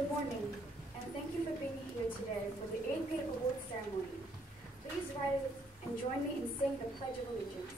Good morning, and thank you for being here today for the 8th grade awards ceremony. Please rise and join me in saying the Pledge of Allegiance.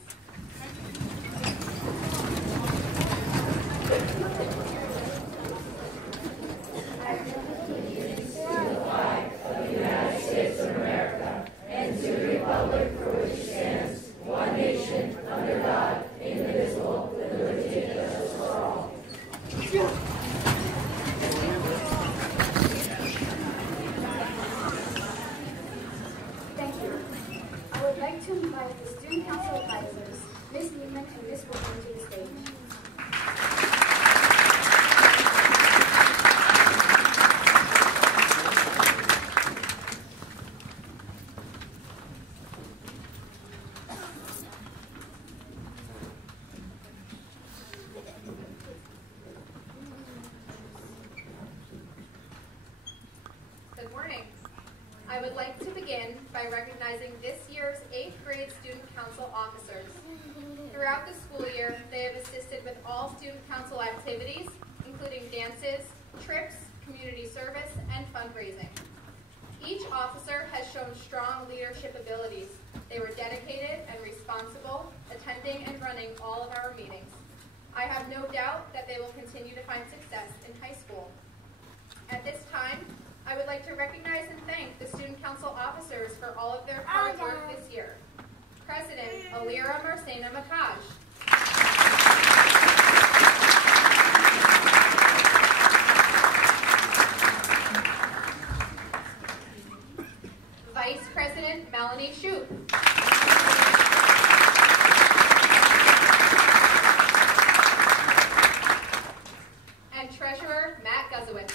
Good morning. I would like to begin by recognizing this year's 8th grade Student Council officers. Throughout the school year, they have assisted with all Student Council activities, including dances, trips, community service, and fundraising. Each officer has shown strong leadership abilities. They were dedicated and responsible, attending and running all of our meetings. I have no doubt that they will continue to find success in high school. At this time, I would like to recognize and thank the Student Council officers for all of their hard work this year. President Alira Marcena Makaj. Vice President Melanie Shoup. And Treasurer Matt Guzowitz.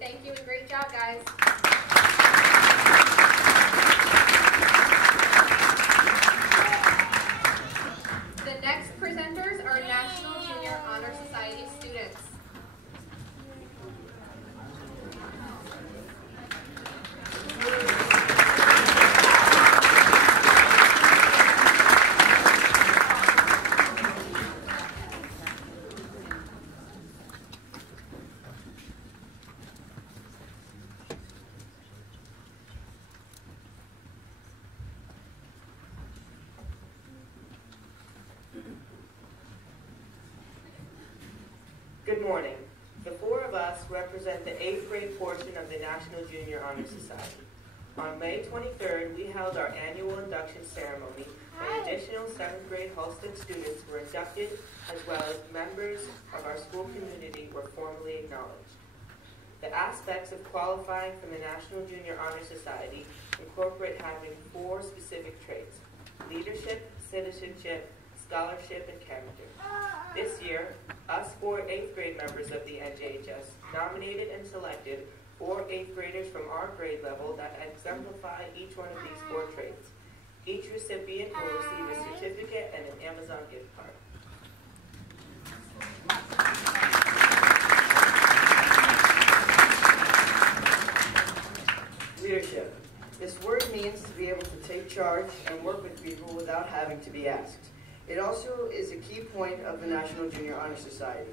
Thank you and great job, guys. The next presenters are National Junior Honor Society students. Good morning. The four of us represent the 8th grade portion of the National Junior Honor Society. On May 23rd, we held our annual induction ceremony, and additional 7th grade Holsted students were inducted, as well as members of our school community were formally acknowledged. The aspects of qualifying for the National Junior Honor Society incorporate having 4 specific traits: leadership, citizenship, scholarship, and character. This year, us 4 8th grade members of the NJHS nominated and selected 4 8th graders from our grade level that exemplify each one of these 4 traits. Each recipient will receive a certificate and an Amazon gift card. Leadership. This word means to be able to take charge and work with people without having to be asked. It also is a key point of the National Junior Honor Society.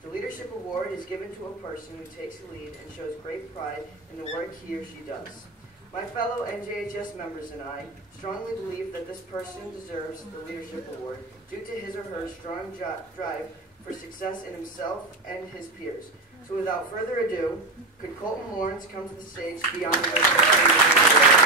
The Leadership Award is given to a person who takes a lead and shows great pride in the work he or she does. My fellow NJHS members and I strongly believe that this person deserves the Leadership Award due to his or her strong drive for success in himself and his peers. So without further ado, could Colton Lawrence come to the stage to be honored with the Leadership Award?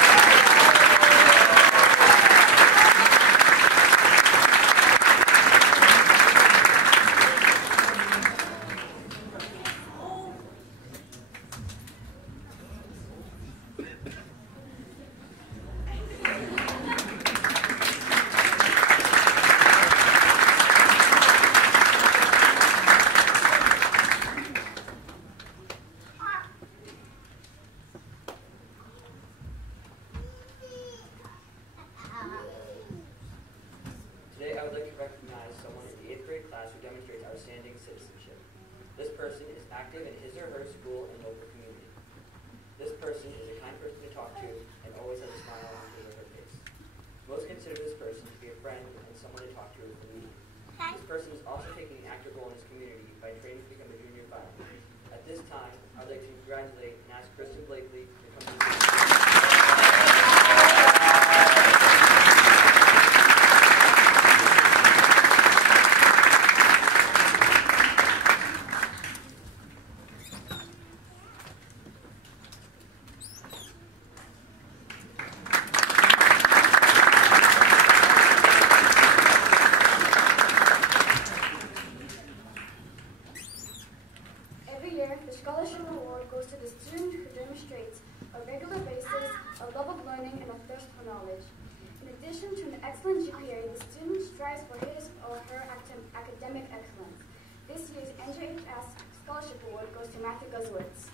Today, I would like to recognize someone in the 8th grade class who demonstrates outstanding citizenship. This person is active in his or her school and local community. This person is someone to talk to if they need. This person is also taking an active role in his community by training to become a junior fireman. At this time, I'd like to congratulate and ask Kristen Blakely to come to the Every year, the scholarship award goes to the student who demonstrates a regular basis, a love of learning, and a thirst for knowledge. In addition to an excellent GPA, the student strives for his or her academic excellence. This year's NJHS Scholarship Award goes to Matthew Guzowitz.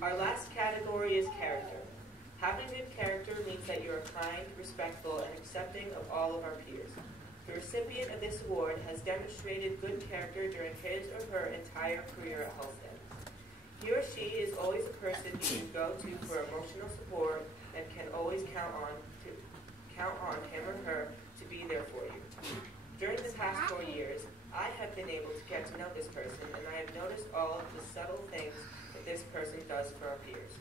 Our last category is character. Having good character means that you are kind, respectful, and accepting of all of our peers. The recipient of this award has demonstrated good character during his or her entire career at Holsted. He or she is always a person you can go to for emotional support and can always count on him or her to be there for you. During the past 4 years, I have been able to get to know this person, and I have noticed all of the subtle things that this person does for our peers.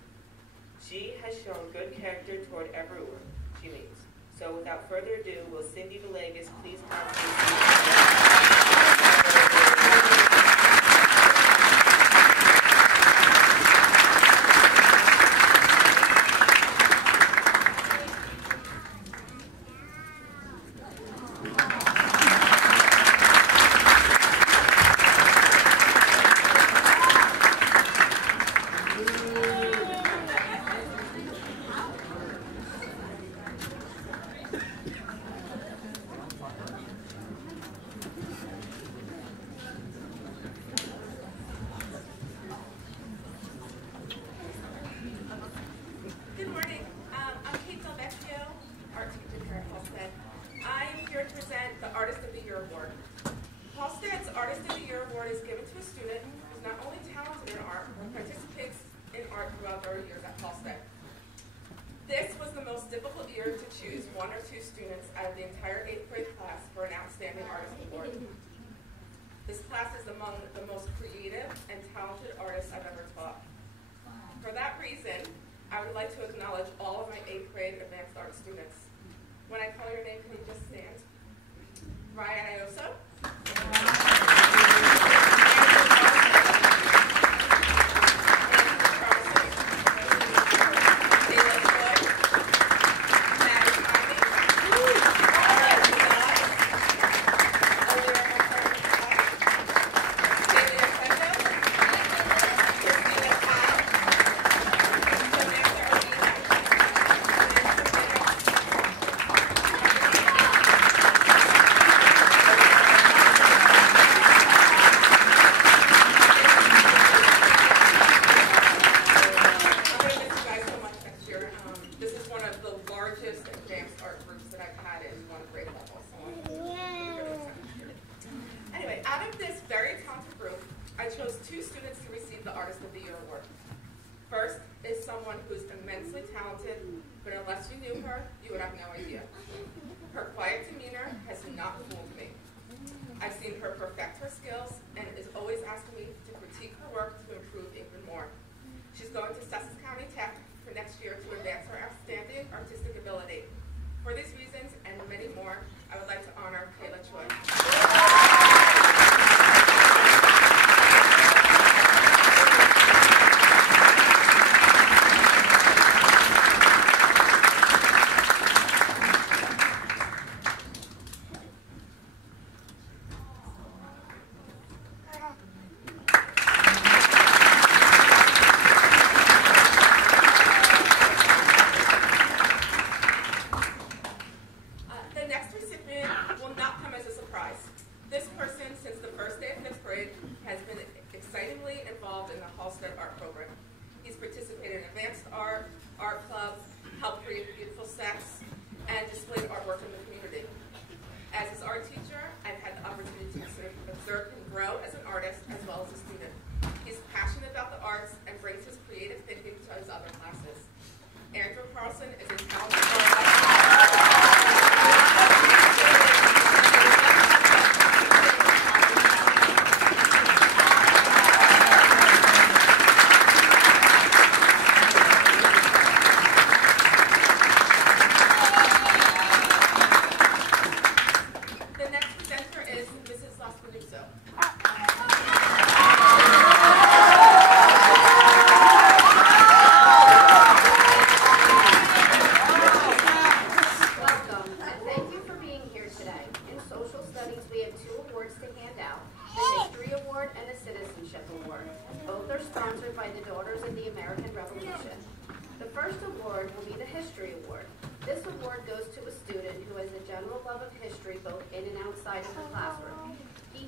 She has shown good character toward everyone she meets. So without further ado, will Cindy Villegas please come Good morning. I'm Kate Del Vecchio, art teacher here at Holsted. I am here to present the Artist of the Year Award. Holsted's Artist of the Year Award is given to a student who's not only talented in art, but participates in art throughout their years at Holsted. This was the most difficult year to choose 1 or 2 students out of the entire 8th grade class for an Outstanding Artist Award. This class is among the most creative and talented artists I've ever taught. For that reason, I would like to acknowledge all of my 8th grade advanced art students. When I call your name, can you just stand? Ryan Ioso. Anyway, out of this very talented group, I chose 2 students to receive the Artist of the Year Award. First is someone who's immensely talented, but unless you knew her, you would have no idea. Her quiet demeanor has not fooled me. I've seen her perfect her skills and is always asking me to critique her work to improve even more. She's going to Sussex County Tech for next year to advance her outstanding artistic ability. For these reasons and many more, I would like to honor Kayla Choi. work in the community. As his art teacher, I've had the opportunity to observe him grow as an artist as well as a student. He's passionate about the arts and brings his creative thinking to his other classes. Andrew Carlson is a talented artist.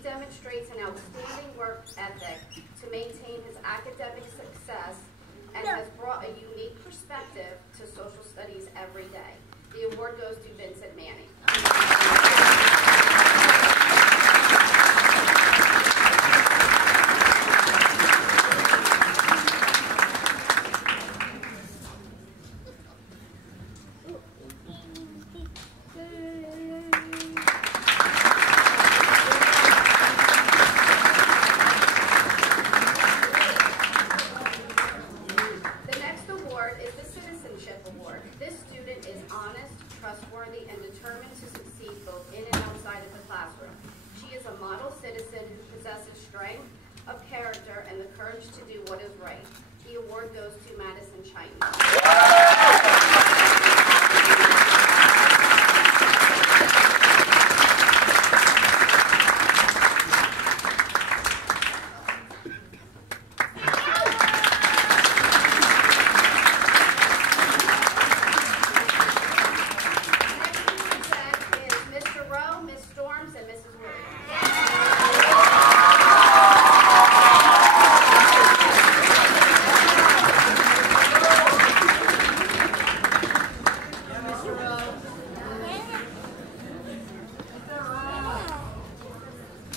Demonstrates an outstanding work ethic to maintain his academic success and has brought a unique perspective to social studies every day. The award goes to Vincent Manning.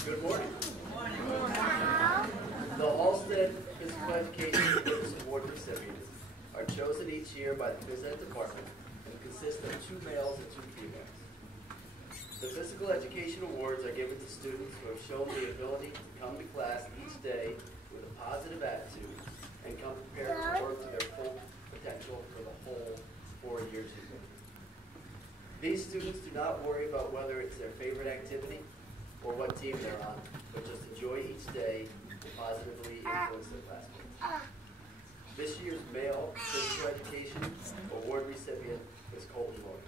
Good morning. The Holsted Physical Education Witness Award recipients are chosen each year by the phys ed department and consist of 2 males and 2 females. The Physical Education Awards are given to students who have shown the ability to come to class each day with a positive attitude and come prepared to work to their full potential for the whole 4-year term. These students do not worry about whether it's their favorite activity or what team they're on, but just enjoy each day to positively influence their classmates. This year's male physical education award recipient is Colton Lloyd.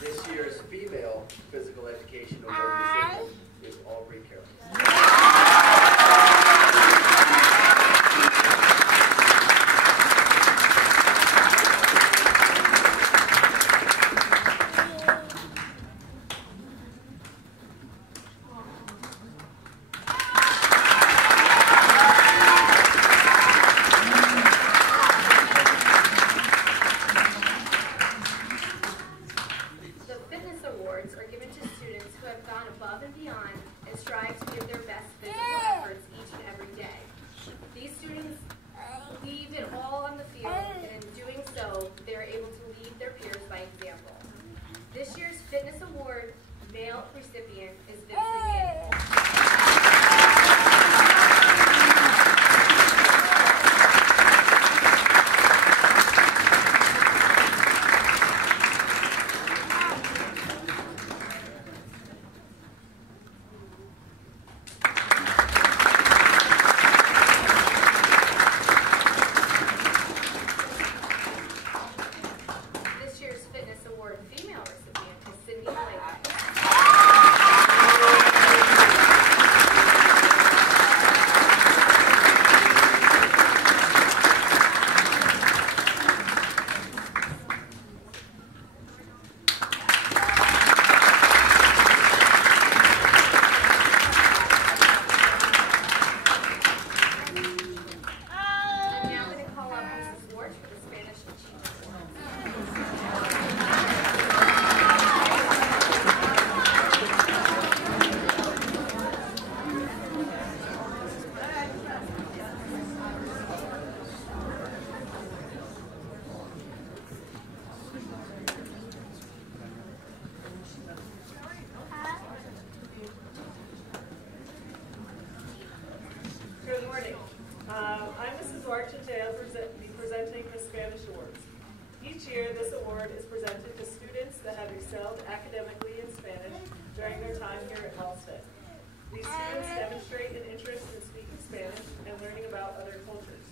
This year's female physical education award recipient is year, this award is presented to students that have excelled academically in Spanish during their time here at Holsted. These students demonstrate an interest in speaking Spanish and learning about other cultures.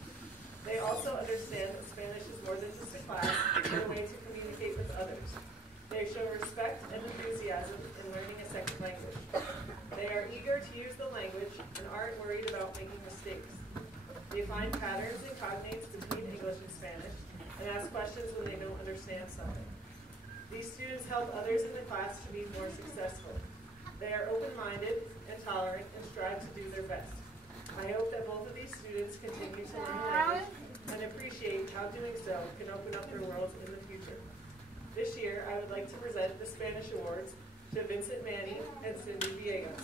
They also understand that Spanish is more than just a class, but a way to communicate with others. They show respect and enthusiasm in learning a second language. They are eager to use the language and aren't worried about making mistakes. They find patterns and cognates between English and Spanish and ask questions when they don't understand something. These students help others in the class to be more successful. They are open-minded and tolerant and strive to do their best. I hope that both of these students continue to learn language and appreciate how doing so can open up their worlds in the future. This year, I would like to present the Spanish Awards to Vincent Manny and Cindy Villegas.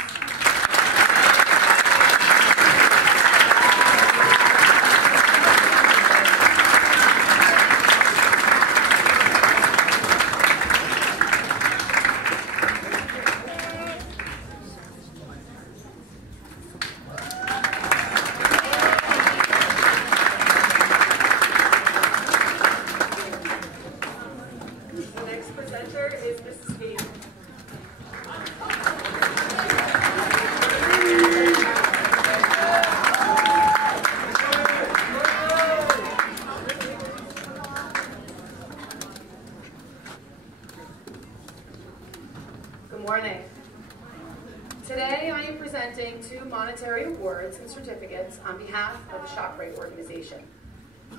Today I am presenting 2 monetary awards and certificates on behalf of the ShopRite organization.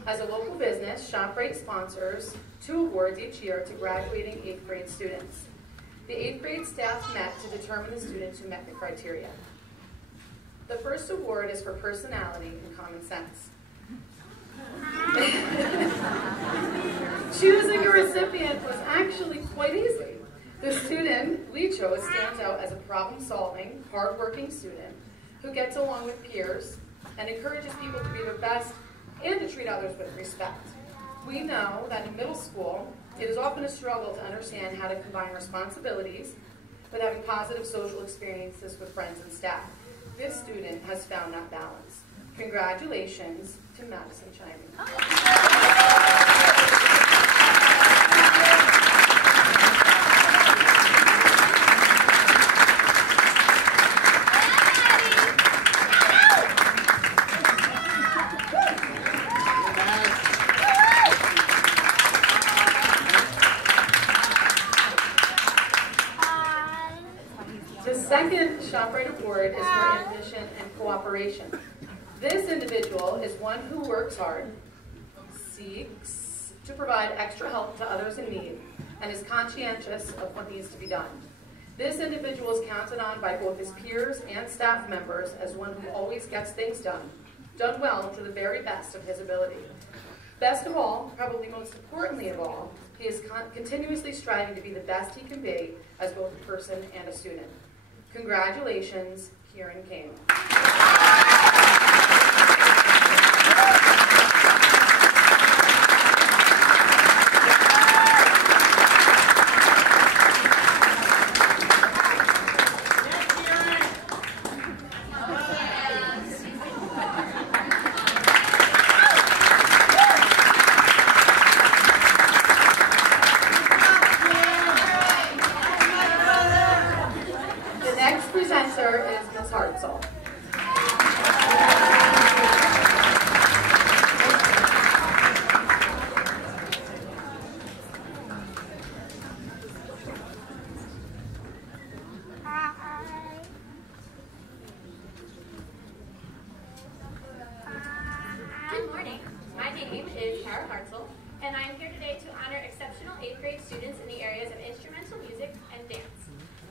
As a local business, ShopRite sponsors 2 awards each year to graduating 8th grade students. The 8th grade staff met to determine the students who met the criteria. The first award is for personality and common sense. Choosing a recipient was actually quite easy. The student we chose stands out as a problem-solving, hard-working student who gets along with peers and encourages people to be their best and to treat others with respect. We know that in middle school, it is often a struggle to understand how to combine responsibilities with having positive social experiences with friends and staff. This student has found that balance. Congratulations to Madison Chiming. The second ShopRite Award is for ambition and cooperation. This individual is one who works hard, seeks to provide extra help to others in need, and is conscientious of what needs to be done. This individual is counted on by both his peers and staff members as one who always gets things done well to the very best of his ability. Best of all, probably most importantly of all, he is continuously striving to be the best he can be as both a person and a student. Congratulations, Kieran King. Presenter is Ms. Hartzell. Good morning. My name is Tara Hartzell, and I am here today to honor exceptional 8th grade students in the areas of instrumental music and dance.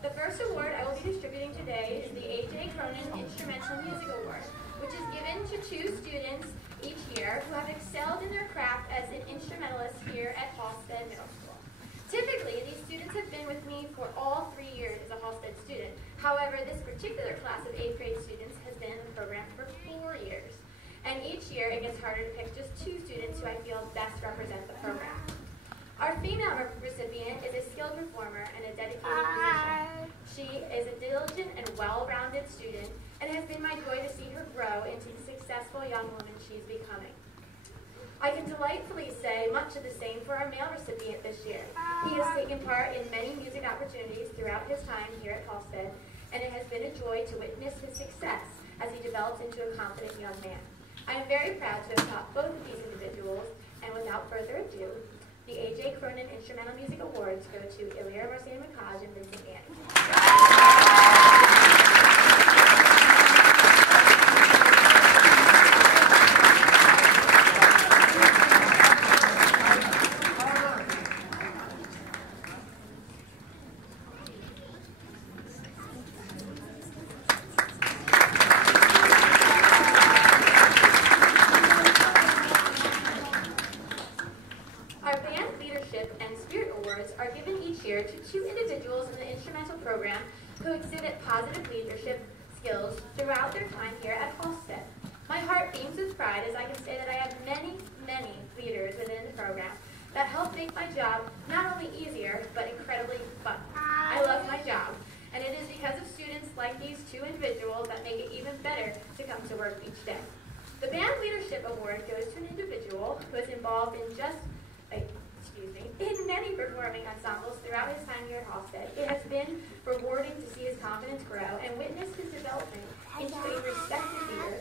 The first award I will be distributing today is the A.J. Cronin Instrumental Music Award, which is given to 2 students each year who have excelled in their craft as an instrumentalist here at Holsted Middle School. Typically, these students have been with me for all 3 years as a Holsted student. However, this particular class of 8th grade students has been in the program for 4 years. And each year, it gets harder to pick just 2 students who I feel best represent the program. Our female recipient is a skilled performer and a dedicated musician. She is a diligent and well-rounded student, and it has been my joy to see her grow into the successful young woman she's becoming. I can delightfully say much of the same for our male recipient this year. He has taken part in many music opportunities throughout his time here at Holsted, and it has been a joy to witness his success as he develops into a confident young man. I am very proud to have taught both of these individuals, and without further ado, the A.J. Cronin Instrumental Music Awards go to Ilya Marcian-Makaj and Vincent Manning. Our band leadership and spirit awards are given each year to 2 individuals in the instrumental program who exhibit positive leadership skills throughout their time here at Holsted. My heart beams with pride as I can say that I have many, many leaders within the program that help make my job not only easier, but incredibly fun. I love my job, and it is because of students like these 2 individuals that make it even better to come to work each day. The band leadership award goes to an individual who is involved in many performing ensembles throughout his time here at Holsted. It has been rewarding to see his confidence grow and witness his development into a respected leader,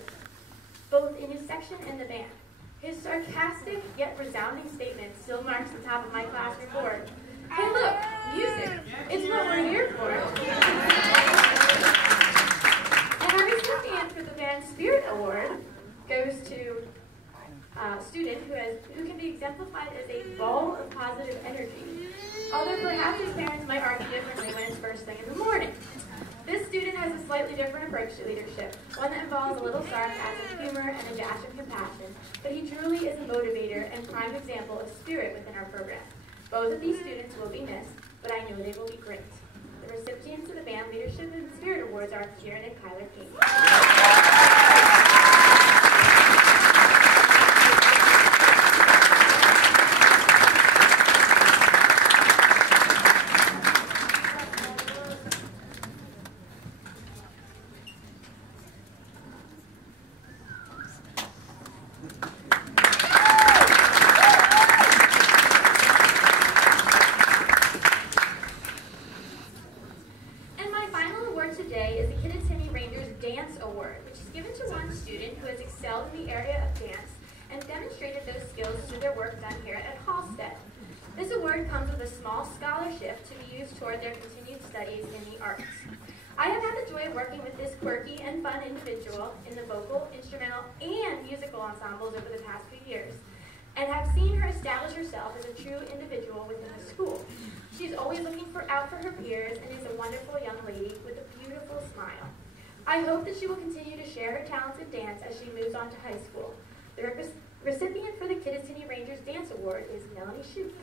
both in his section and the band. His sarcastic yet resounding statement still marks the top of my classroom board. Hey look, music, it's what we're here for. And our recipient for the band's Spirit Award goes to a student who can be exemplified as a ball of positive energy, although perhaps his parents might argue differently when it's first thing in the morning. This student has a slightly different approach to leadership, one that involves a little sarcasm, humor, and a dash of compassion, but he truly is a motivator and prime example of spirit within our program. Both of these students will be missed, but I know they will be great. The recipients of the Band Leadership and Spirit Awards are Kieran and Kyler King. Today is the Kittatinny Rangers Dance Award, which is given to one student who has excelled in the area of dance and demonstrated those skills through their work done here at Holsted. This award comes with a small scholarship to be used toward their continued studies in the arts. I have had the joy of working with this quirky and fun individual in the vocal, instrumental, and musical ensembles over the past few years, and have seen her establish herself as a true individual within the school. She's always looking out for her peers and is a wonderful young lady with a beautiful smile. I hope that she will continue to share her talents in dance as she moves on to high school. The recipient for the Kittatinny Rangers Dance Award is Melanie Shute.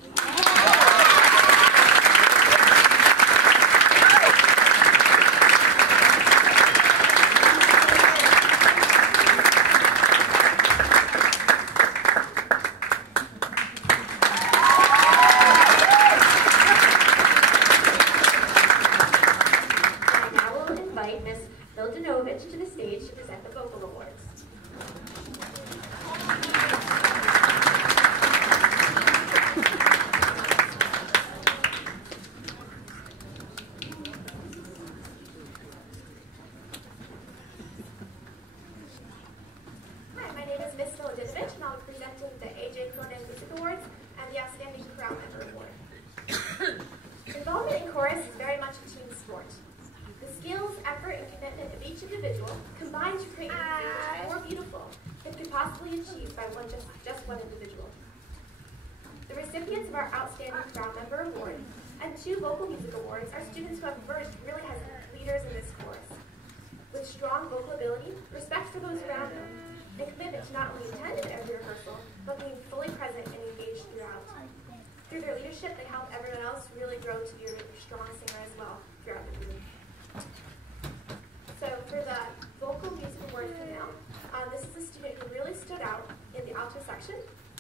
To the stage to present the vocal awards. Hi, my name is Miss Miladinovich, and I'll be presenting the A.J. Cronin Music Awards and the Outstanding Crowd Member Award. Involvement in chorus is very much a team sport. The skills, effort, and commitment of each individual combine to create something which is more beautiful than could possibly achieved by just one individual. The recipients of our Outstanding Crowd Member Award and 2 Vocal Music Awards are students who have emerged really as leaders in this chorus. With strong vocal ability, respect for those around them, and commitment to not only attend every rehearsal, but being fully present and engaged throughout. Through their leadership, they help everyone else really grow to be a really strong singer as well throughout the group. So for the Vocal Music Award female, this is a student who really stood out in the alto section.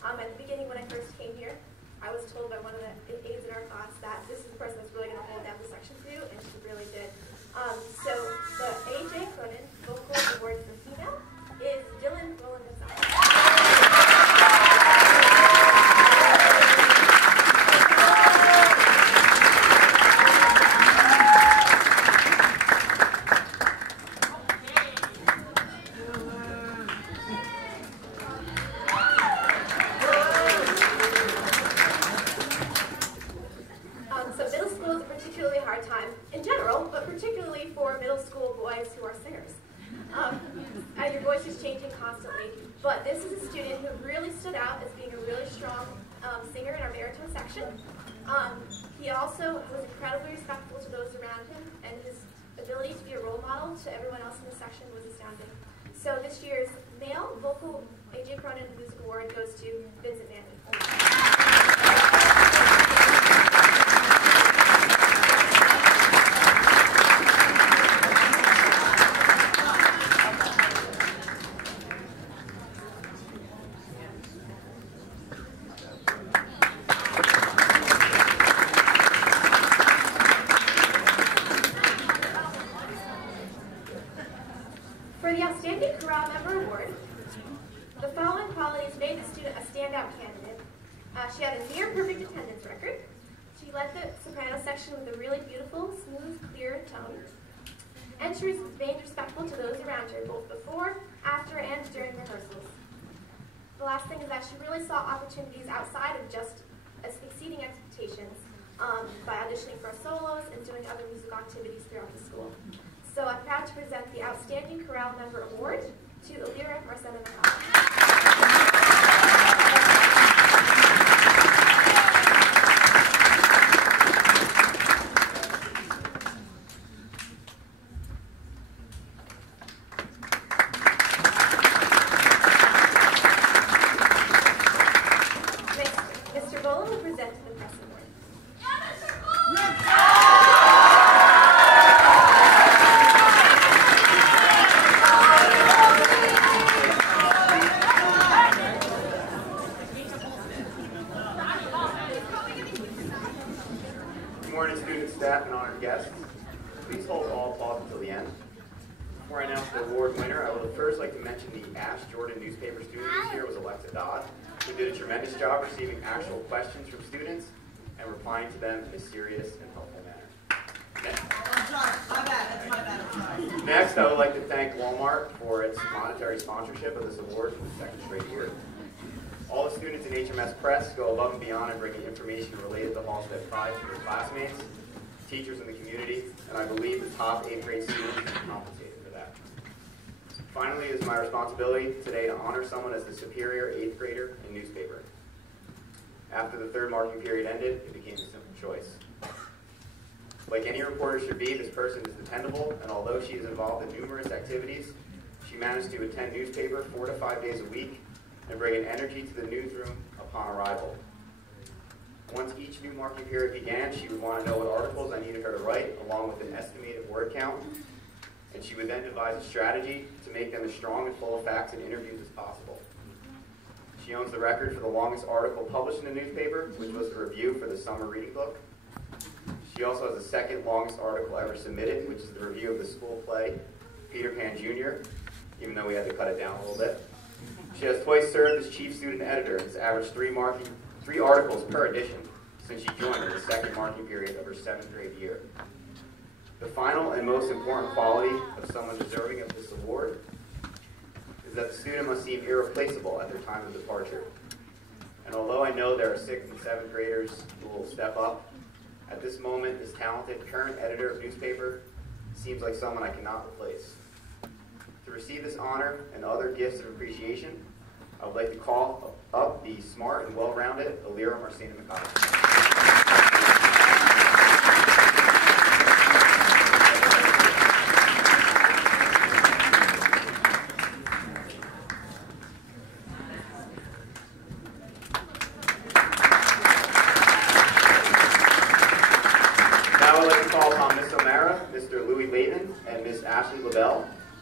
At the beginning when I first came here, I was told by one of the aides in our class that this is the person that's really going to hold down the section for you, and she really did. So the A.J. Cronin Vocal Award for female is Dylan Roland Gonzalez. course, is changing constantly, but this is a student who really stood out as being a really strong singer in our baritone section. He also was incredibly respectful to those around him, and his ability to be a role model to everyone else in the section was astounding. So this year's male vocal A.J. Cronin Music Award goes to Vincent Manny. For the Outstanding Chorale Member Award, the following qualities made the student a standout candidate. She had a near-perfect attendance record. She led the soprano section with a really beautiful, smooth, clear tone. And she remained respectful to those around her, both before, after, and during rehearsals. The last thing is that she really saw opportunities outside of just exceeding expectations by auditioning for solos and doing other musical activities throughout the school. So I'm proud to present the Outstanding Chorale Member Award to Elira Marcena Macau. Mr. Bola will present the press award. Good morning, students, staff, and honored guests. Please hold all applause until the end. Before I announce the award winner, I would first like to mention the Ash Jordan newspaper student this year was Alexa Dodd, who did a tremendous job receiving actual questions from students and replying to them in a serious and helpful manner. Next, I would like to thank Walmart for its monetary sponsorship of this award for the second straight year. All the students in HMS Press go above and beyond in bringing information related to Holsted Pride to their classmates, teachers in the community, and I believe the top 8th grade students are compensated for that. Finally, it is my responsibility today to honor someone as the superior 8th grader in newspaper. After the third marking period ended, it became a simple choice. Like any reporter should be, this person is dependable, and although she is involved in numerous activities, she managed to attend newspaper 4 to 5 days a week and bring an energy to the newsroom upon arrival. Once each new marking period began, she would want to know what articles I needed her to write, along with an estimated word count, and she would then devise a strategy to make them as strong and full of facts and interviews as possible. She owns the record for the longest article published in the newspaper, which was the review for the summer reading book. She also has the second longest article ever submitted, which is the review of the school play, Peter Pan Jr., even though we had to cut it down a little bit. She has twice served as chief student editor and has averaged 3 articles per edition since she joined in the second marking period of her 7th grade year. The final and most important quality of someone deserving of this award is that the student must seem irreplaceable at their time of departure. And although I know there are 6th and 7th graders who will step up, at this moment, this talented current editor of newspaper seems like someone I cannot replace. To receive this honor and other gifts of appreciation, I would like to call up the smart and well-rounded Elira Marcena Macau.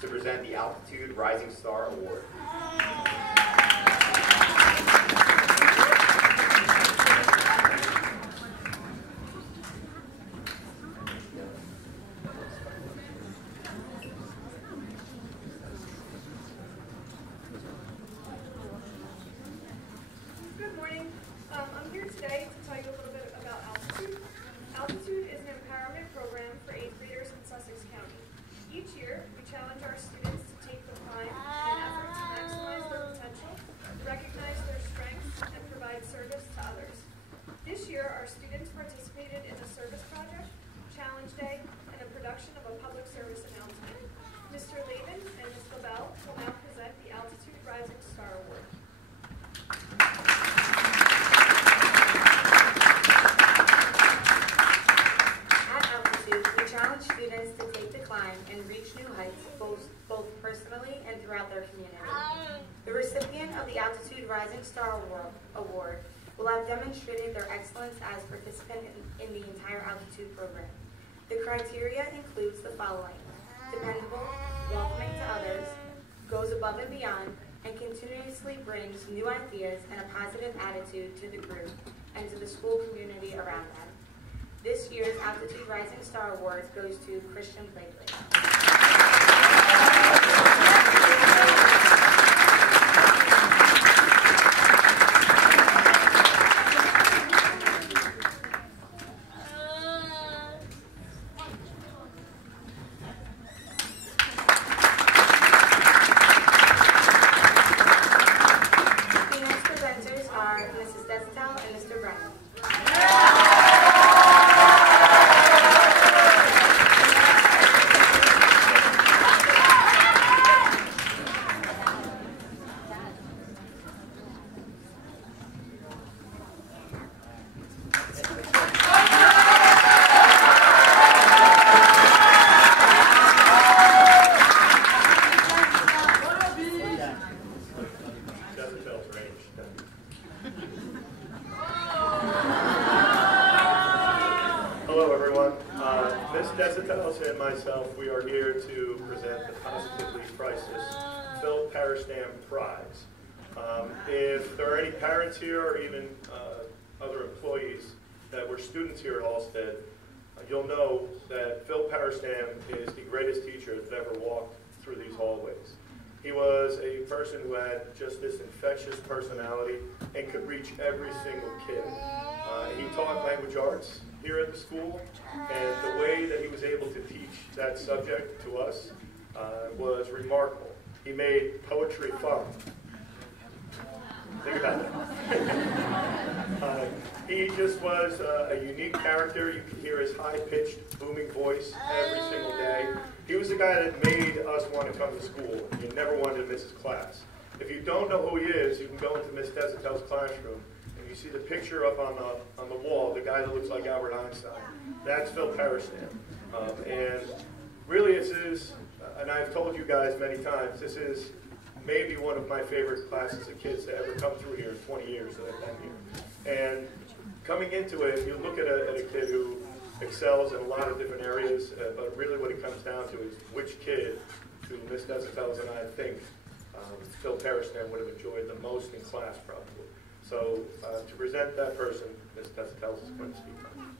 To present the Altitude Rising Star Award. Good morning. I'm here today to tell you a little bit about Altitude. Altitude is an empowerment program for 8th graders in Sussex County. Each year, we challenge our students to take the time and effort to maximize their our community. The recipient of the Altitude Rising Star Award will have demonstrated their excellence as participant in the entire Altitude program. The criteria includes the following: dependable, welcoming to others, goes above and beyond, and continuously brings new ideas and a positive attitude to the group and to the school community around them. This year's Altitude Rising Star Awards goes to Christian Blakely. and myself, we are here to present the Positively Priceless Phil Parastam Prize. If there are any parents here or even other employees that were students here at Holsted, you'll know that Phil Parastam is the greatest teacher that ever walked through these hallways. He was a person who had just this infectious personality and could reach every single kid. He taught language arts here at the school, and the way that he was able to teach that subject to us was remarkable. He made poetry fun. Think about that. He just was a unique character. You could hear his high-pitched, booming voice every single day. He was the guy that made us want to come to school. You never wanted to miss his class. If you don't know who he is, you can go into Miss Desitel's classroom, and you see the picture up on the wall, the guy that looks like Albert Einstein. That's Phil Parastam. And really, this is, and I've told you guys many times, this is maybe one of my favorite classes of kids to ever come through here in 20 years that I've been here. And coming into it, you look at a kid who excels in a lot of different areas, but really what it comes down to is which kid who Miss Desitel's and I think Phil Parastam would have enjoyed the most in class, probably. So to present that person, Miss Desitel's is going to speak on.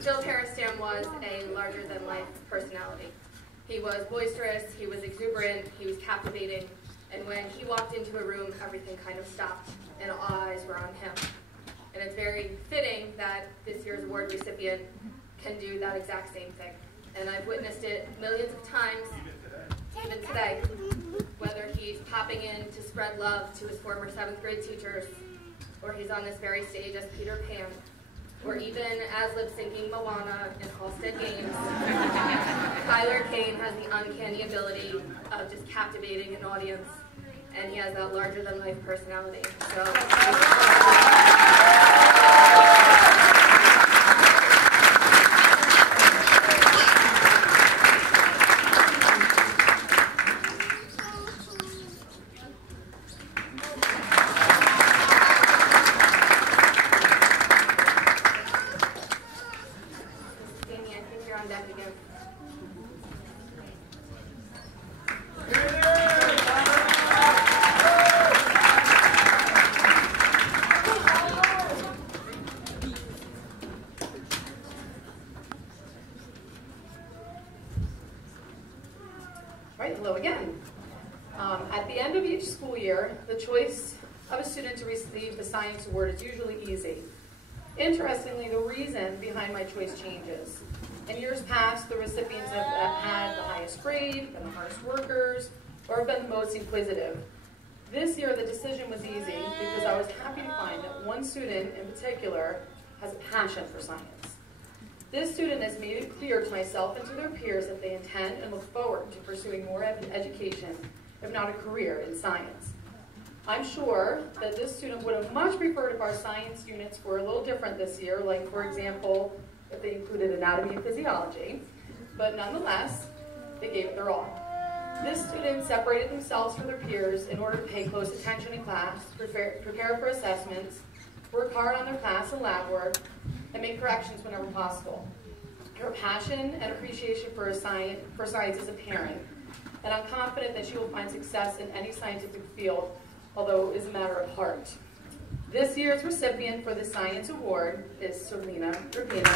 Phil Parastam was a larger-than-life personality. He was boisterous, he was exuberant, he was captivating, and when he walked into a room, everything kind of stopped, and all eyes were on him. And it's very fitting that this year's award recipient can do that exact same thing. And I've witnessed it millions of times, even today, whether he's popping in to spread love to his former 7th grade teachers, or he's on this very stage as Peter Pan, or even as lip-syncing Moana in Holsted Games. Tyler Kane has the uncanny ability of just captivating an audience, and he has that larger-than-life personality. Hello again. At the end of each school year, the choice of a student to receive the science award is usually easy. Interestingly, the reason behind my choice changes. In years past, the recipients have had the highest grade, been the hardest workers, or have been the most inquisitive. This year, the decision was easy because I was happy to find that one student in particular has a passion for science. This student has made it clear to myself and to their peers that they intend and look forward to pursuing more education, if not a career, in science. I'm sure that this student would have much preferred if our science units were a little different this year, like, for example, if they included anatomy and physiology, but nonetheless, they gave it their all. This student separated themselves from their peers in order to pay close attention in class, prepare for assessments, work hard on their class and lab work, and make corrections whenever possible. Her passion and appreciation for science is apparent, and I'm confident that she will find success in any scientific field, although it is a matter of heart. This year's recipient for the Science Award is Selena Urbina.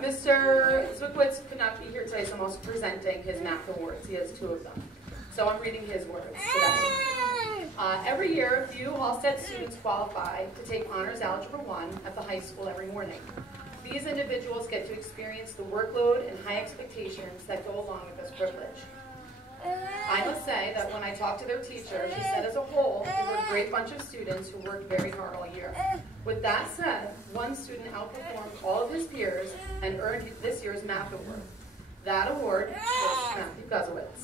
Mr. Zwickowitz could not be here today, so I'm also presenting his math awards. He has 2 of them. So I'm reading his words today. Every year, a few Holsted students qualify to take Honors Algebra 1 at the high school every morning. These individuals get to experience the workload and high expectations that go along with this privilege. I must say that when I talked to their teacher, she said as a whole, they were a great bunch of students who worked very hard all year. With that said, one student outperformed all of his peers and earned this year's math award. That award goes to Matthew Guzowitz.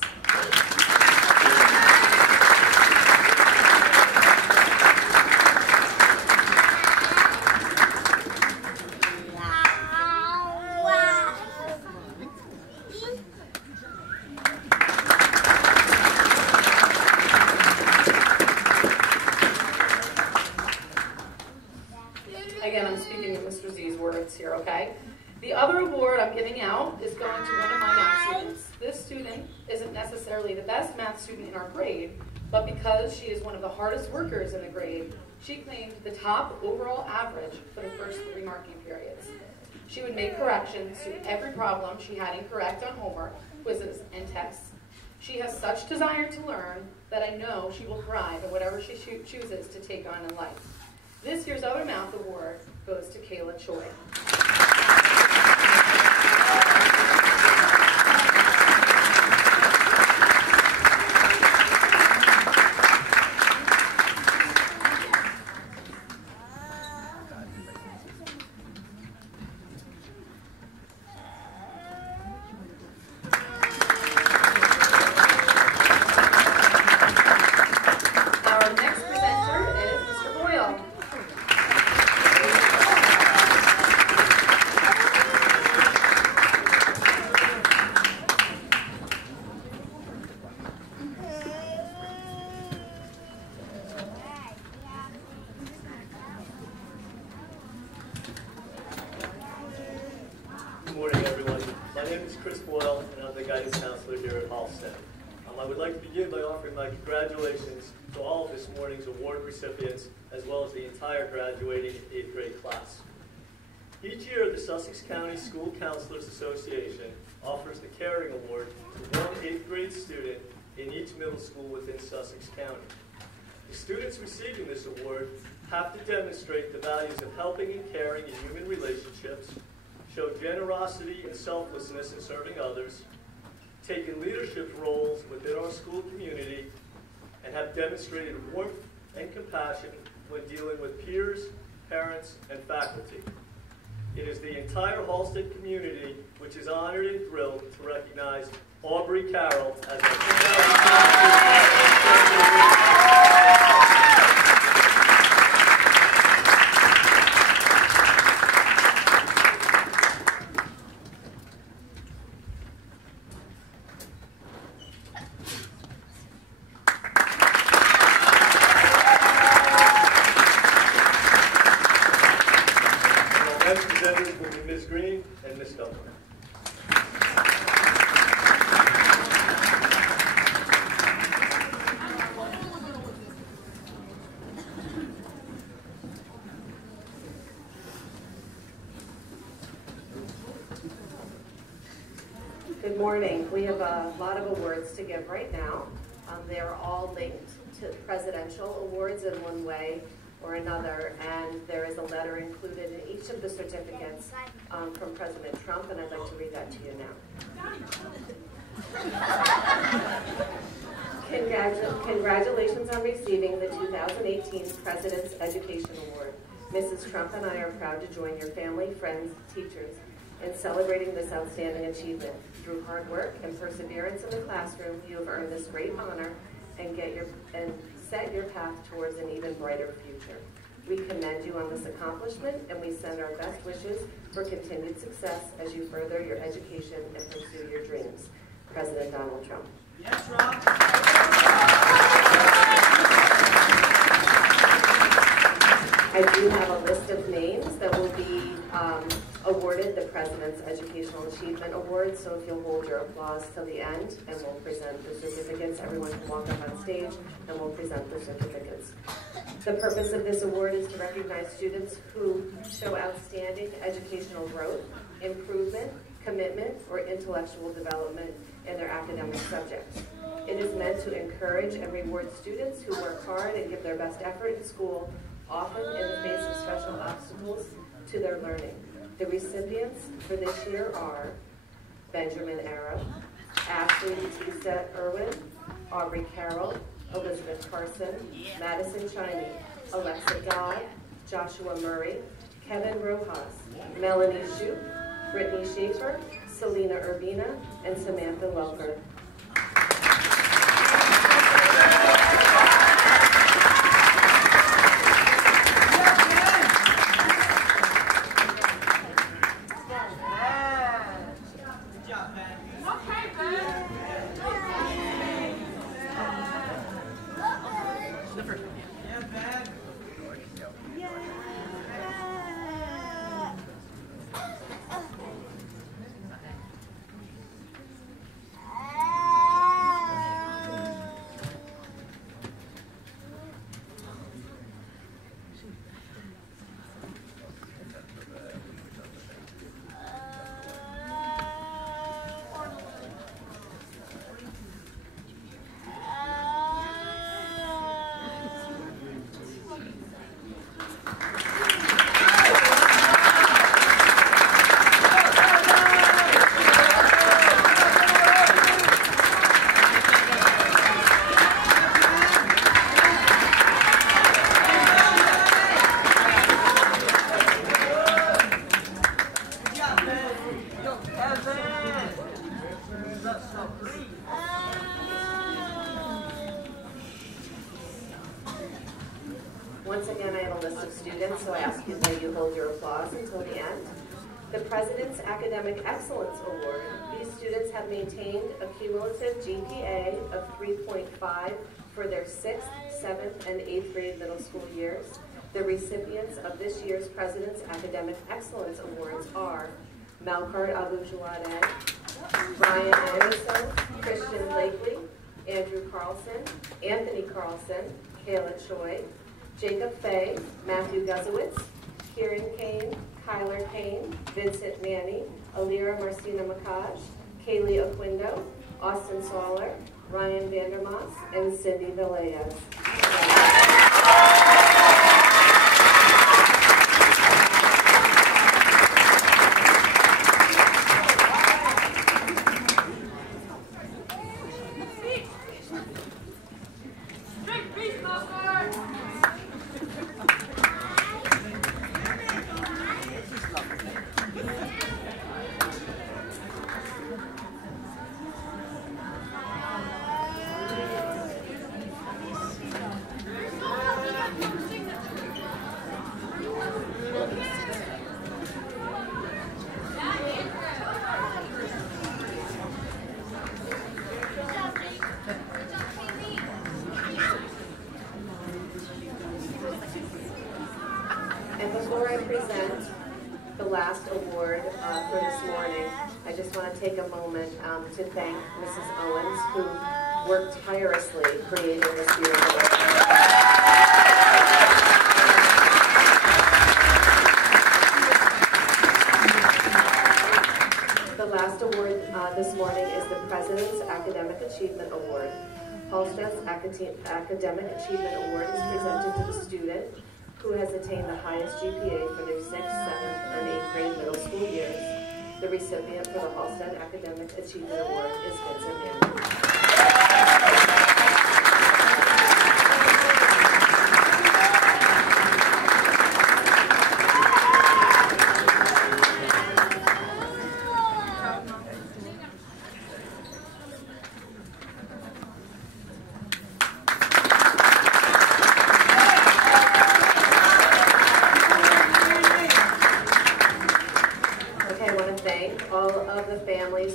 Again, I'm speaking in Mr. Z's words here, okay? The other award I'm giving out is going to one of my math students. This student isn't necessarily the best math student in our grade, but because she is one of the hardest workers in the grade, she claimed the top overall average for the first 3 marking periods. She would make corrections to every problem she had incorrect on homework, quizzes, and tests. She has such desire to learn that I know she will thrive in whatever she chooses to take on in life. This year's other math award goes to Kayla Choi. Our next presenter is Mr. Boyle. Good morning, everyone. My name is Chris Boyle, and I'm the guidance counselor here at Holsted. I would like to begin by offering my congratulations to all of this morning's award recipients, as well as the entire graduating 8th grade class. Each year, the Sussex County School Counselors Association offers the Caring Award to one 8th grade student in each middle school within Sussex County. The students receiving this award have to demonstrate the values of helping and caring in human relationships, show generosity and selflessness in serving others, taken leadership roles within our school community, and have demonstrated warmth and compassion when dealing with peers, parents, and faculty. It is the entire Holsted community which is honored and thrilled to recognize Aubrey Carroll as our 2019. Next presenters will be Ms. Green and Ms. Dublin. Good morning. We have a lot of awards to give right now. They are all linked to presidential awards in one way or another, and there is a letter included in each of the certificates from President Trump, and I'd like to read that to you now. Congratulations on receiving the 2018 President's Education Award. Mrs. Trump and I are proud to join your family, friends, teachers in celebrating this outstanding achievement. Through hard work and perseverance in the classroom, you have earned this great honor and set your path towards an even brighter future. We commend you on this accomplishment, and we send our best wishes for continued success as you further your education and pursue your dreams. President Donald Trump. Yes, Rob. I do have a list of names that will be awarded the President's Educational Achievement Award, so if you'll hold your applause till the end, and we'll present the certificates. Everyone can walk up on stage, and we'll present the certificates. The purpose of this award is to recognize students who show outstanding educational growth, improvement, commitment, or intellectual development in their academic subjects. It is meant to encourage and reward students who work hard and give their best effort in school, often in the face of special obstacles to their learning. The recipients for this year are Benjamin Arrow, Ashley Batista Irwin, Aubrey Carroll, Elizabeth Carson, Madison Chiney, Alexa Dodd, Joshua Murray, Kevin Rojas, Melanie Shoup, Brittany Schaefer, Selena Urbina, and Samantha Welker. Once again, I have a list of students, so I ask you that you hold your applause until the end. The President's Academic Excellence Award. These students have maintained a cumulative GPA of 3.5 for their 6th, 7th, and 8th grade middle school years. The recipients of this year's President's Academic Excellence Awards are Malkard Abu-Jawadeh, Ryan Anderson, Christian Blakely, Andrew Carlson, Anthony Carlson, Kayla Choi, Jacob Fay, Matthew Guzowitz, Kieran Kane, Kyler Kane, Vincent Manny, Alira Marcina Makaj, Kaylee Oquindo, Austin Swaller, Ryan Vandermoss, and Cindy Villegas. And before I present the last award for this morning, I just want to take a moment to thank Mrs. Owens, who worked tirelessly creating this beautiful award. The last award this morning is the President's Academic Achievement Award. Holsted's Academic Achievement Award is presented to the student who has attained the highest GPA for their 6th, 7th, and 8th grade middle school years. The recipient for the Holsted Academic Achievement Award is Vincent Manning.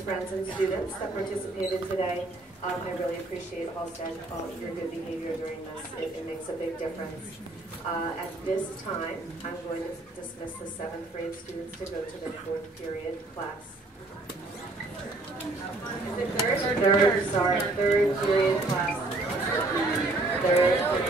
Friends and students that participated today. I really appreciate Holsted, all your good behavior during this. It makes a big difference. At this time, I'm going to dismiss the 7th grade students to go to their 4th period class. Is it third? Third period class. Third.